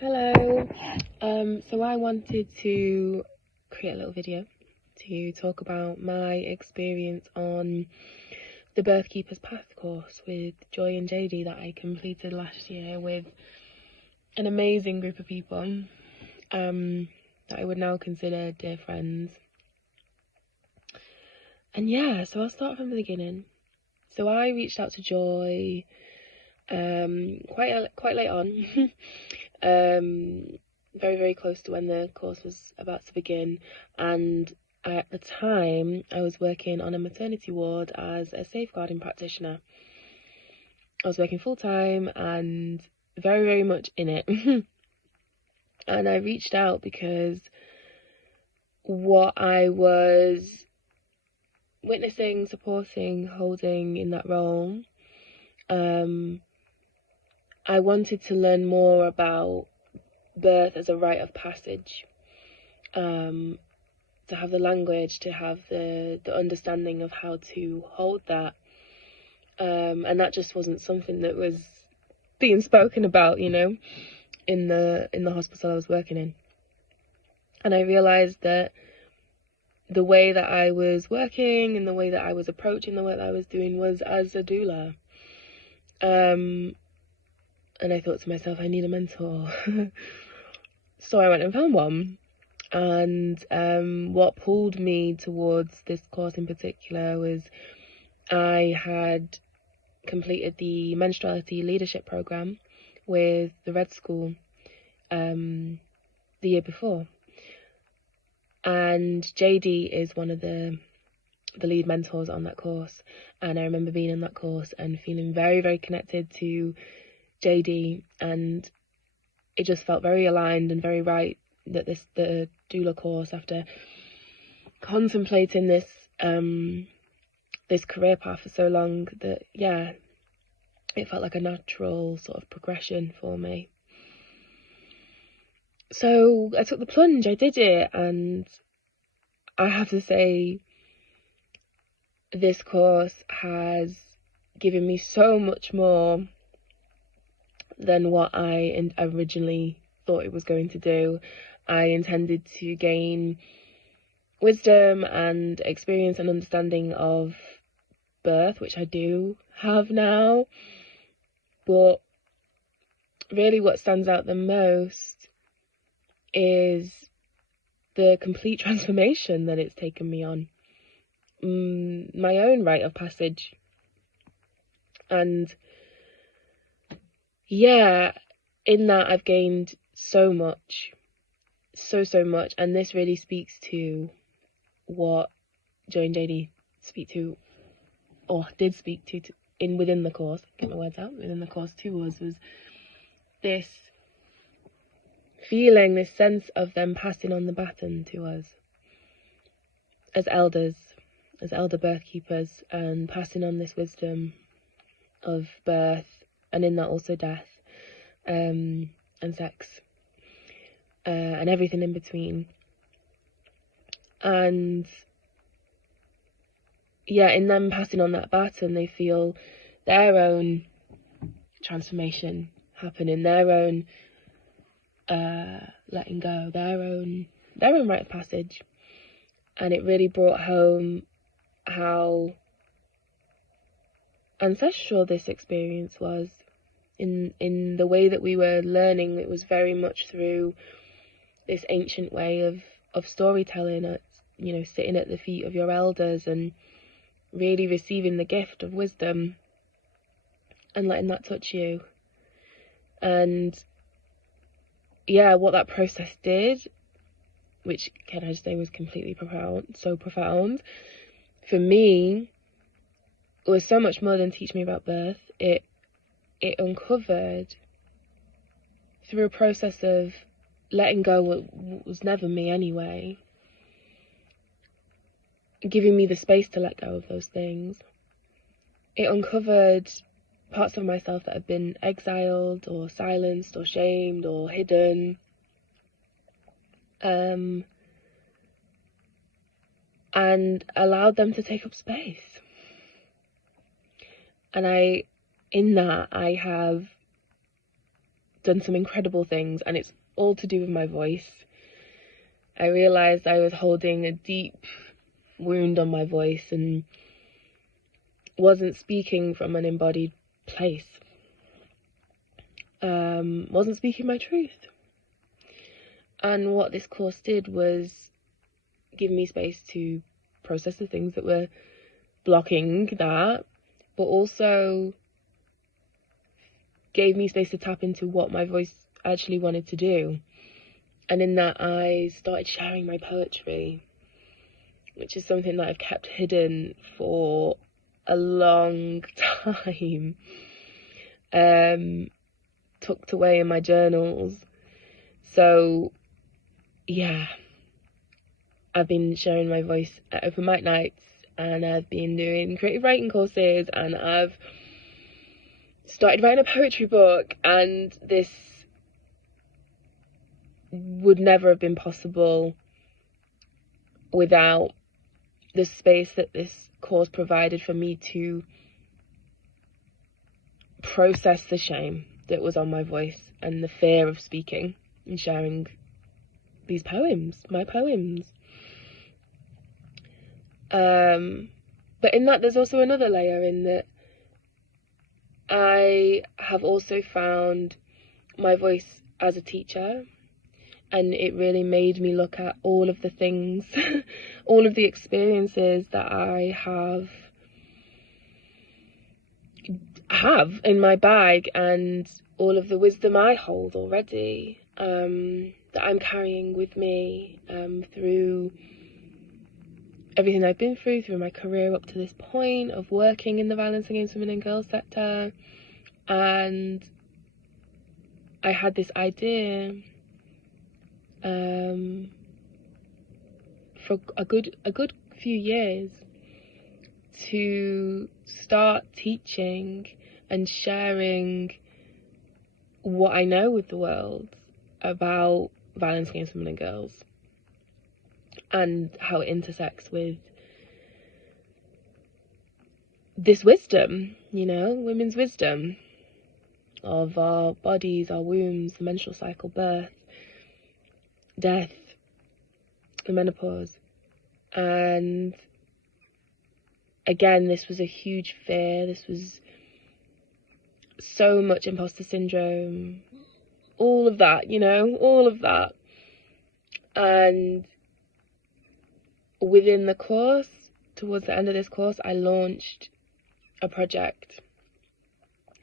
Hello. So I wanted to create a little video to talk about my experience on the Birthkeeper's Path course with Joy and JD that I completed last year with an amazing group of people that I would now consider dear friends. And yeah, so I'll start from the beginning. So I reached out to Joy quite late on. Very close to when the course was about to begin, and at the time I was working on a maternity ward as a safeguarding practitioner. I was working full-time and very much in it. And I reached out because what I was witnessing, supporting, holding in that role, I wanted to learn more about birth as a rite of passage, to have the language, to have the understanding of how to hold that, and that just wasn't something that was being spoken about, in the hospital I was working in. And I realised that the way that I was working and the way that I was approaching the work that I was doing was as a doula. And I thought to myself, I need a mentor. So I went and found one. And what pulled me towards this course in particular was I had completed the menstruality leadership program with the Red School the year before. And JD is one of the lead mentors on that course. And I remember being in that course and feeling very connected to JD, and it just felt very aligned and very right that the doula course, after contemplating this career path for so long, that it felt like a natural sort of progression for me. So I took the plunge, I did it, and I have to say this course has given me so much more than what I originally thought it was going to do. I intended to gain wisdom and experience and understanding of birth, which I do have now, but really what stands out the most is the complete transformation that it's taken me on, my own rite of passage. And yeah, in that I've gained so much, so much, and this really speaks to what Joy and JD did speak to within the course. Get my words out. Within the course to us was this feeling, this sense of them passing on the baton to us as elders, as elder birth keepers, and passing on this wisdom of birth, and in that also death, and sex, and everything in between. And yeah, in them passing on that baton, they feel their own transformation happening, their own letting go, their own rite of passage. And it really brought home how ancestral this experience was. In the way that we were learning, it was very much through this ancient way of storytelling, sitting at the feet of your elders and really receiving the gift of wisdom and letting that touch you. And yeah, what that process did, which can I just say was completely profound for me, was so much more than teach me about birth. It uncovered, through a process of letting go what was never me anyway, giving me the space to let go of those things. It uncovered parts of myself that had been exiled or silenced or shamed or hidden, and allowed them to take up space. And in that I have done some incredible things, and it's all to do with my voice. I realised I was holding a deep wound on my voice and wasn't speaking from an embodied place. Wasn't speaking my truth. And what this course did was give me space to process the things that were blocking that, but also gave me space to tap into what my voice actually wanted to do. And in that, I started sharing my poetry, which is something that I've kept hidden for a long time, tucked away in my journals. So yeah, I've been sharing my voice at open mic nights, and I've been doing creative writing courses, and I've started writing a poetry book, and this would never have been possible without the space that this course provided for me to process the shame that was on my voice and the fear of speaking and sharing these poems, my poems. But in that, there's also another layer, in that I have also found my voice as a teacher, and it really made me look at all of the things, all of the experiences that I have in my bag, and all of the wisdom I hold already, that I'm carrying with me through everything I've been through my career up to this point of working in the violence against women and girls sector. And I had this idea for a good few years to start teaching and sharing what I know with the world about violence against women and girls, and how it intersects with this wisdom, women's wisdom of our bodies, our wombs, the menstrual cycle, birth, death, the menopause. And again, this was a huge fear. This was so much imposter syndrome, all of that, all of that. And within the course, towards the end of this course, I launched a project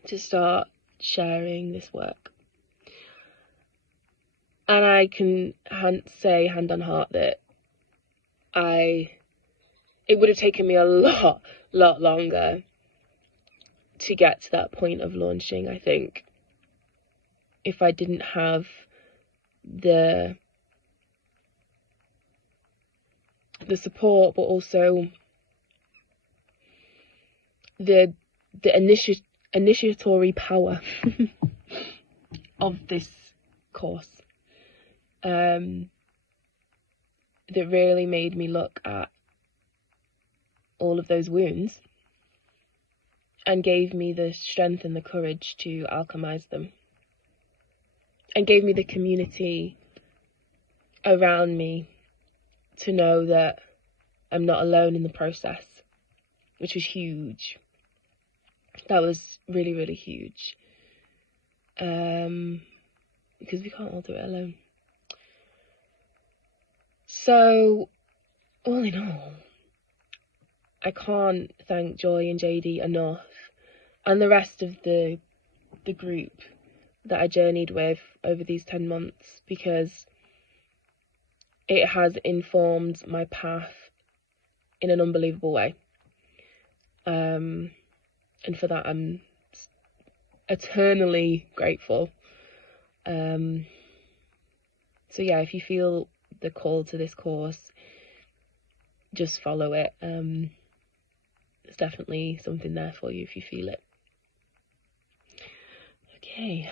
to start sharing this work. And I can say hand on heart that it would have taken me a lot longer to get to that point of launching, I think, if I didn't have the support, but also the initiatory power of this course, that really made me look at all of those wounds and gave me the strength and the courage to alchemize them, and gave me the community around me to know that I'm not alone in the process, which was huge. That was really, really huge, because we can't all do it alone. So, all in all, I can't thank Joy and JD enough, and the rest of the group that I journeyed with over these 10 months, because it has informed my path in an unbelievable way. And for that, I'm eternally grateful. So yeah, if you feel the call to this course, just follow it. There's definitely something there for you if you feel it. Okay.